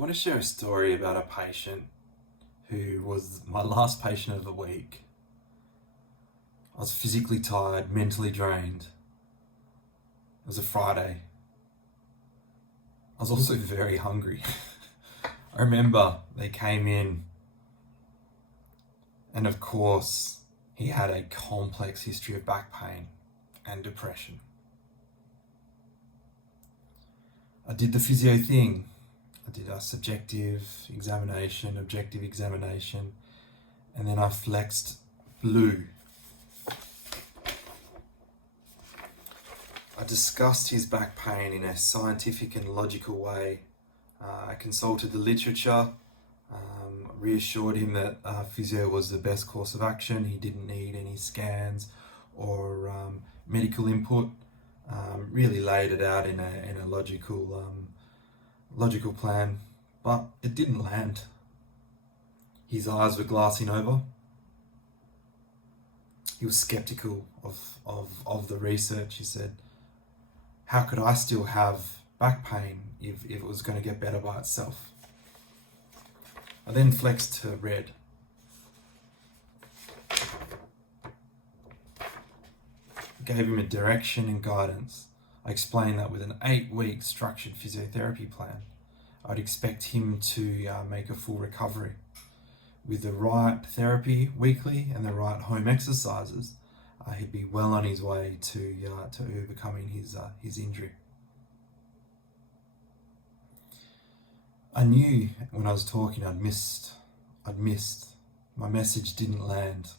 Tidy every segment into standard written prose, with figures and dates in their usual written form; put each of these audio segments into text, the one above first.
I want to share a story about a patient who was my last patient of the week. I was physically tired, mentally drained. It was a Friday. I was also very hungry. I remember they came in, and of course, he had a complex history of back pain and depression. I did the physio thing. I did a subjective examination, objective examination, and then I flexed blue. I discussed his back pain in a scientific and logical way. I consulted the literature, reassured him that physio was the best course of action. He didn't need any scans or medical input. Really laid it out in a logical plan, but it didn't land. His eyes were glassing over. He was skeptical of the research. He said, how could I still have back pain if it was going to get better by itself? I then flexed to red. Gave him a direction and guidance. I explained that with an 8-week structured physiotherapy plan, I'd expect him to make a full recovery. With the right therapy weekly and the right home exercises, he'd be well on his way to overcoming his injury. I knew when I was talking I'd missed. My message didn't land.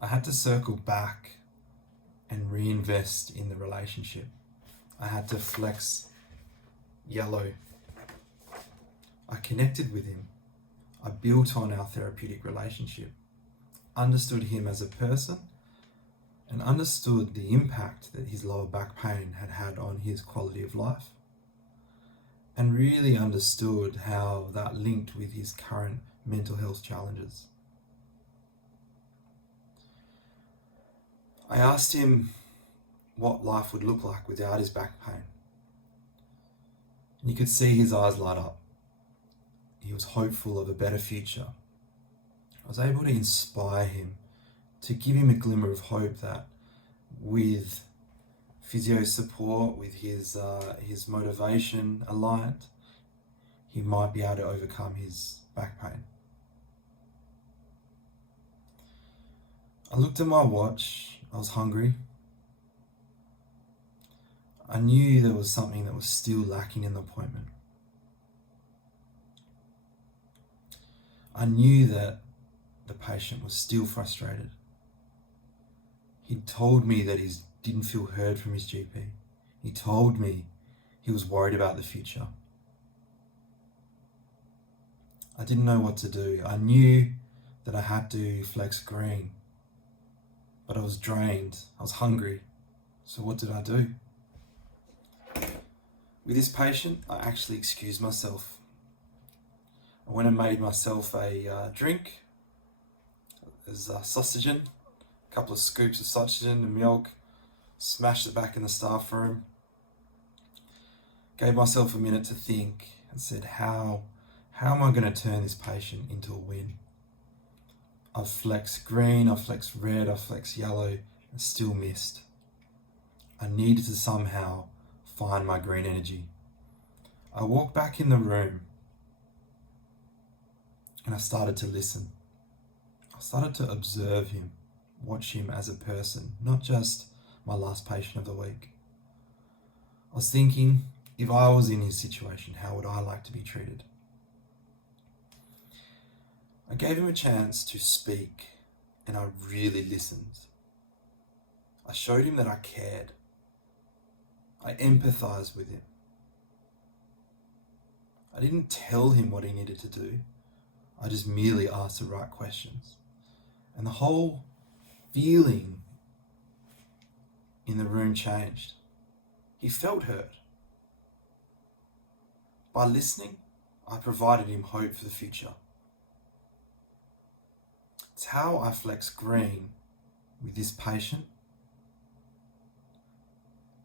I had to circle back and reinvest in the relationship. I had to flex yellow. I connected with him. I built on our therapeutic relationship, understood him as a person, and understood the impact that his lower back pain had had on his quality of life, and really understood how that linked with his current mental health challenges. I asked him what life would look like without his back pain. And you could see his eyes light up. He was hopeful of a better future. I was able to inspire him, to give him a glimmer of hope that with physio support, with his motivation aligned, he might be able to overcome his back pain. I looked at my watch. I was hungry. I knew there was something that was still lacking in the appointment. I knew that the patient was still frustrated. He told me that he didn't feel heard from his GP. He told me he was worried about the future. I didn't know what to do. I knew that I had to flex green, but I was drained. I was hungry. So what did I do? With this patient, I actually excused myself. I went and made myself a drink. There's sausagen, a couple of scoops of sausagen and milk, smashed it back in the staff room. Gave myself a minute to think and said, how am I going to turn this patient into a win? I've flexed green, I've flexed red, I've flexed yellow, and still missed. I needed to somehow find my green energy. I walked back in the room and I started to listen. I started to observe him, watch him as a person, not just my last patient of the week. I was thinking, if I was in his situation, how would I like to be treated? I gave him a chance to speak and I really listened. I showed him that I cared. I empathized with him. I didn't tell him what he needed to do. I just merely asked the right questions. And the whole feeling in the room changed. He felt hurt. By listening, I provided him hope for the future. It's how I flex green with this patient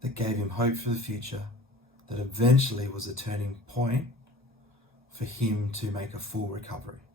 that gave him hope for the future, that eventually was a turning point for him to make a full recovery.